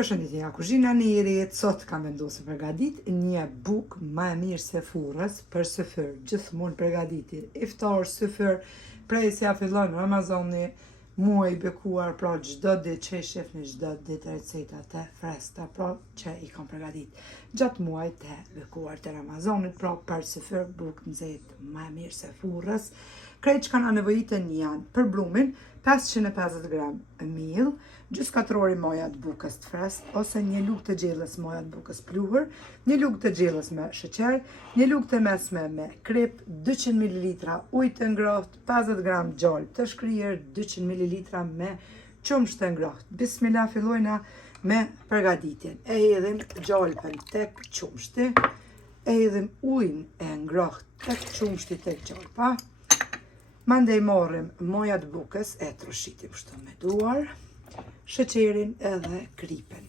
Përshëndetje, nga kuzhina në Jerit, sot kam vendosur përgatit një bukë më e mirë se furrës për syfyr. Gjithmonë përgatiti iftar, syfyr, presja fillon Ramazani, muaj i bekuar, pra çdo ditë që i shihni çdo ditë recetat e freskëta, pra që i kam përgatit gjatë muajit të bekuar të Ramazanit, pra për syfyr bukë nxehtë më e mirë se furrës. Krejt që kanë nevojitën janë për brumin 550 gram miell, gjysmë katrori moja të bukës të freskët ose një lugë të gjellës moja të bukës pluhur, një lugë të gjellës me sheqer, një lugë të mesme me krip, 200 ml ujë të ngrohtë, 50 gram gjallë të shkrier, 200 ml me qumësht të ngrohtë. Bismillah, fillojna me përgatitjen. E hedhim gjallën tek qumshti, e hedhim ujin e ngrohtë tek qumshti tek gjalpa. Mandej marrim moja të bukës, e troshitim kështu me duar, sheqerin edhe kripin.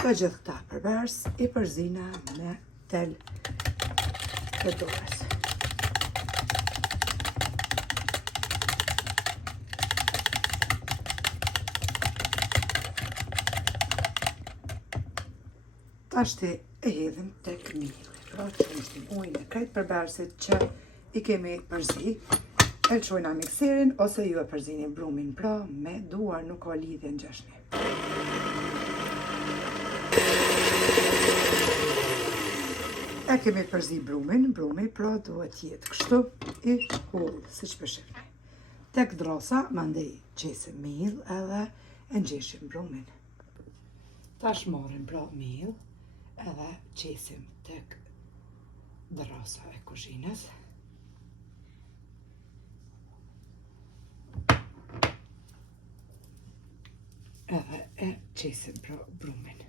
Të gjithë këta përbërës i përzina me tel të dorës. Tashti e hedhim tek mielli, pra qumshtin ujin e krejt përbërësit që i kemi përzi, e çojna mikserin ose ju e përzini brumin, pra me duar, nuk ka lidhje në gjashni. E kemi përzi brumi pra duhet jetë kështu i hull, siç po shihni. Tek drasa mandej qesim miell edhe e ngjeshim brumin. Tash marrim pra miell edhe qesim tek drasa e kuzhinës. Edhe e qesim pra brumin.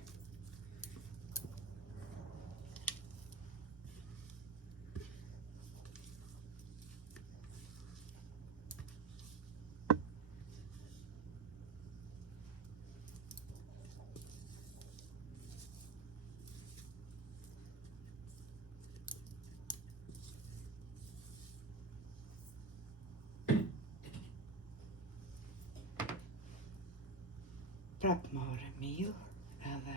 Prap marrim miell edhe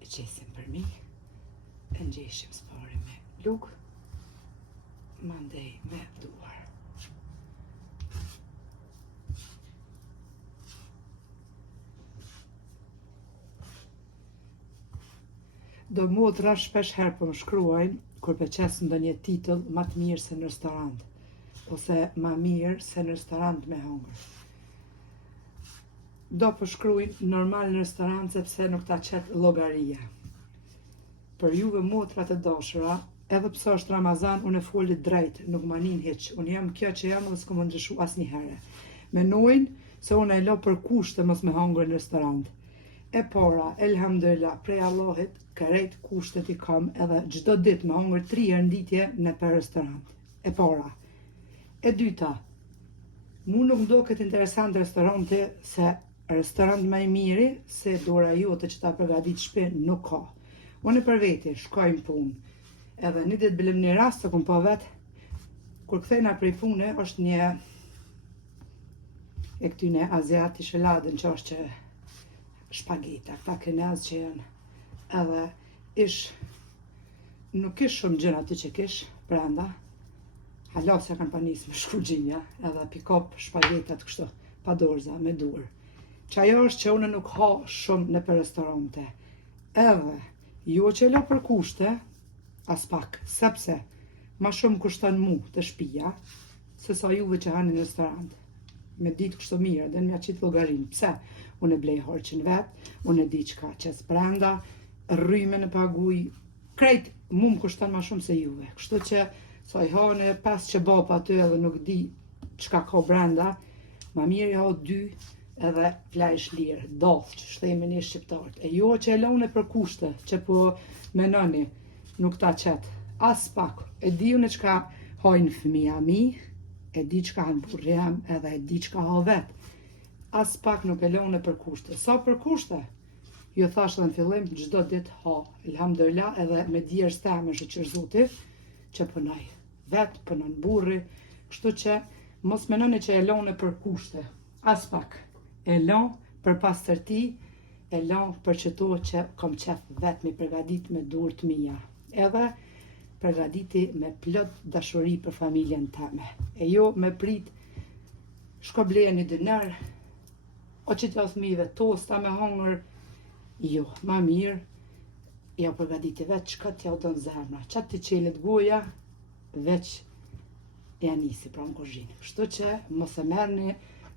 e qesim përmi, e ngjeshim spari me lugë, mandej me duar. Do motra shpesh herë po më shkruajnë kur përqes ndonjë titull më të mirë se në restorant, ose më mirë se në restorant me hongër. Do përshkrujnë normal në restorant sepse nuk ta qet llogaria. Për juve motrat e dashura, edhe pse është Ramazan, unë e foli drejt, nuk ma nin hiç. Unë jam kjo që jam dhe s'kom më ndryshu asnjëherë. Menojnë se unë e lo për kushte mos me hongër në restorant. E para, elhamdulillah, prej Allahit, krejt kushtet i kam edhe çdo ditë me hongër 3 herë në ditje në për restorant. E para. E dyta, mu nuk mdoket interesant restoranti se restorant më i miri se dora jote që ta përgatit shtëpi nuk ka. Unë për veti shkoj në punë. Edhe një ditë bëllim një rast të kum pa vet, kur kthejna prej pune, është një e këtyne aziati shëladën që është që shpageta, këta kinez që janë. Edhe nuk ish shumë gjëra aty që kish brenda. Halasja kanë panis me shkugjinja, edhe pick-up shpagetat kështu, pa dorza, me dur. Që ajo është që unë nuk ha shumë në për restorante. Edhe, jo që lo për kushte, as pak, sepse ma shumë kushton mu të shtëpia, se sa juve që hani në restorant. Me ditë kështu mirë, dhe në mja qitë llogarin. Pse? Unë e blej harqin vetë, unë e di qka qes brenda, rryme në paguj, krejt mu më kushton ma shumë se juve. Kështu që, sa i hane 5 qebap aty edhe nuk di qka ka brenda, ma mirë i ha 2, edhe flesh lirë, dallë që shtemi një shqiptarët. E jo që e lone për kushte, që po menoni, nuk ta qetë. As pak, e di unë qka hajnë fëmija mi, e di qka hanë burri jam, edhe e di qka ha vetë. As pak nuk e lone për kushte. Sa për kushte? Ju thashtë dhe në fillim, gjdo ditë ha. Elhamdulillah, edhe me djerës teme shëqër Zoti, që pënoj vetë, pënon burri, kështu që mos menoni që e lone për kushte. As pak. E lon për pastërti e lan për qëto që kom qef vetë me përgadit me durët mija. Edhe përgaditi me plot dashuri për familjen teme. E jo me prit, shko bleje një diner, o që t'ja thmive tosta me hangër, jo, ma mirë, ja përgaditi veç çka t'ja u donë zemra. Qatë t'i qelet goja, veç ja nisi pra në kuzhinë. Kështu që mos e merrni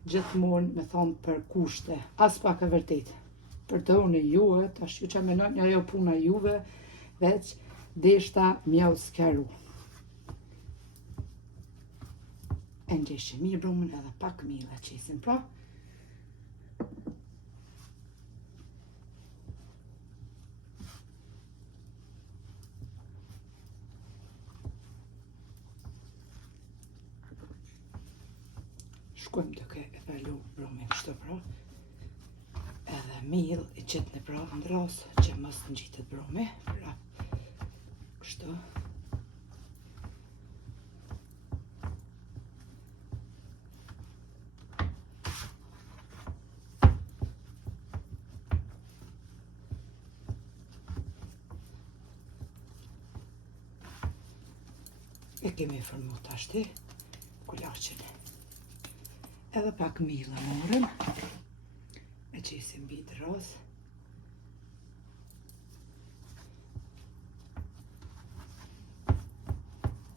gjithmonë me thonë për kushte, as pak e vërtet. Për të unë juve, tash ju që menoni ajo puna juve, veç deshta mjau s'keru. E ngjeshë mirë brumën edhe pak mila qesin pra. Shkojmë duke e falu brumin kështu pra. Edhe mill i qitni pra ndras që mos ngjitet brumi. Pra kështu. E kemi formu tashti kulaqin. Edhe pak mila morëm, e qesim mbi dras.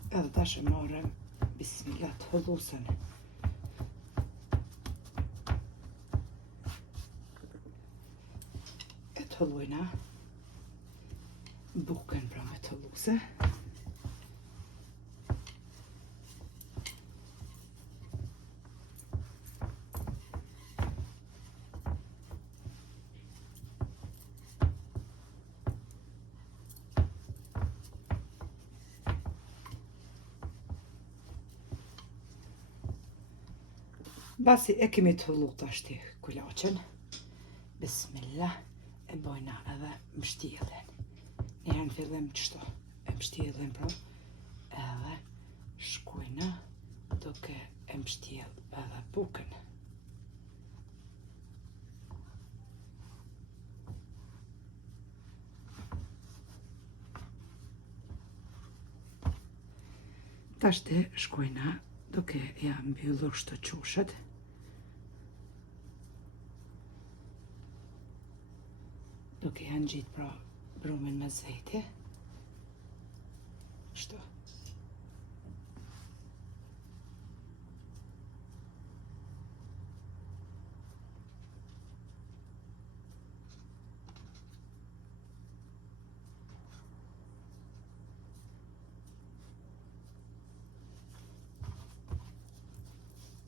Edhe tash e morëm bismillah hollusën. E të hollujna bukën pra me të hollusë. Basi e kemi të hullu tashti kulaqen. Bismillah, e bojna edhe mështjellin. Njëherë në fillim qështu, e mështjellin pra, edhe shkojna duke e mështjell edhe bukën. Tashti shkojna duke ja mbyllur shto qushet. Duke janë gjitë pra brumin me zejti. Kështu.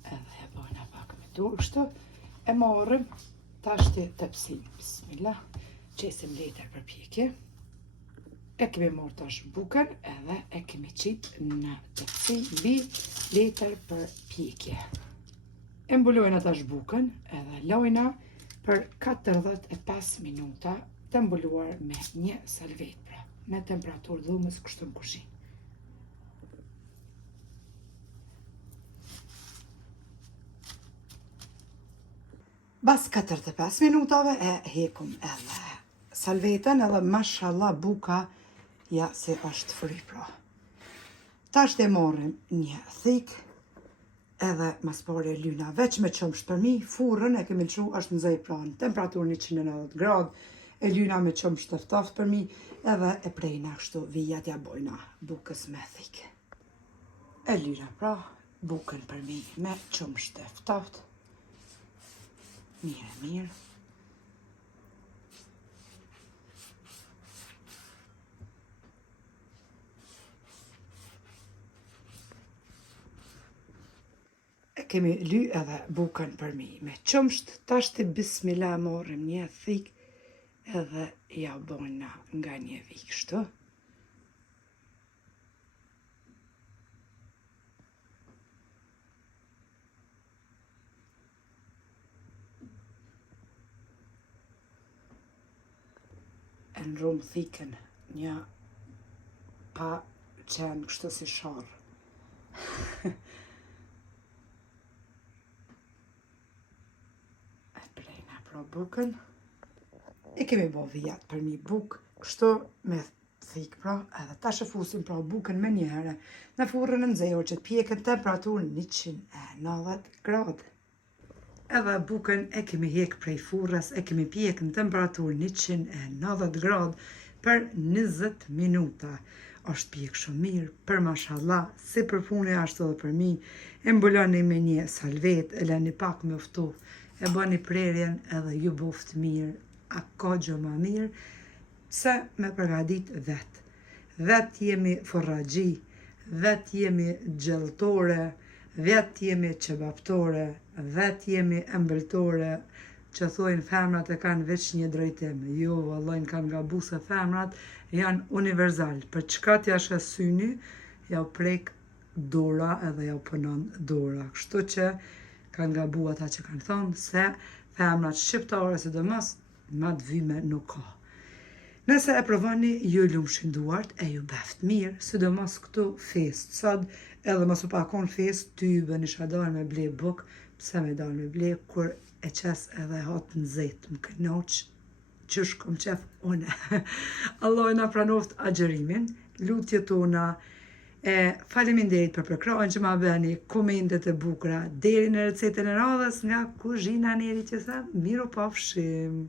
Edhe e bojna pak me dur, kështu. E marrëm tashti tepsin. Bismillah. Qesim letër për pjekje. E kemi marrë tash bukën edhe e kemi qitë në tepsi mbi letër për pjekje. E mbulojna tash bukën edhe lojna për 45 minuta të mbuluar me një salvet pra, në temperaturë dhumës kështu në kuzhinë. Bas 45 minutave e hekum edhe salvetën edhe mashallah buka ja se është fry pra. Tash të morrim një thik edhe mas pare lyna veç me qëmsht për mi, furrën e kemi lëshu është në zej pra në temperaturë 190 grad, e lyna me qëmsht të ftoft për mi edhe e prejna kështu vijat ja bojna bukës me thik. E lyna pra bukën për mi me qëmsht të ftoft. Mirë. E kemi ly edhe bukën për mi me qëmsht, tashti bismillah morrim një thik edhe ja bojna nga një vik kështu. E nrumë thikën një pa qenë kështu si sharë. E prejna pra bukën. e kemi bo vijat për mi buk, kështu me thik pra, edhe ta shëfusim pra bukën me njëherë në furrën e nxehur që t'pjekën temperaturën 190 gradë. Edhe bukën e kemi hek prej furrës, e kemi pjekë në temperaturë 190 gradë për 20 minuta. Është pjekë shumë mirë, për mashallah, si për punë ashtu edhe për mi. E mbuloni me një salvet, e lani pak me uftu, e bani prerjen edhe ju boft mirë. A ka gjë ma mirë se me përgadit vetë. Vetë jemi forragji, vetë jemi gjelltore, vetë jemi qebaptore, vetë jemi ëmbëltore, që thojnë femrat e kanë veç një drejtim. Jo, vallajnë kanë gabu se femrat janë universal. Për çka t'ja shes syni, ja u prek dora edhe ja u punon dora. Kështu që kanë gabu ata që kanë thonë se femrat shqiptare sidomos ma t'vyme nuk ka. Nëse e provoni, ju lumshin duart e ju beft mirë, sidomos këtu fest. Sot edhe mos u pakon fest, ty bën isha dalë me ble buk, pse me dalë me ble, kur e qes edhe hatë në zetë, më kënoq, qysh kom qef une. Allah na pranoft agjerimin, lutje tona, faleminderit për përkrajnë që ma bëni, komentet e bukura, deri në recetën e radhës nga kuzhina Neri që sa, miru pafshim.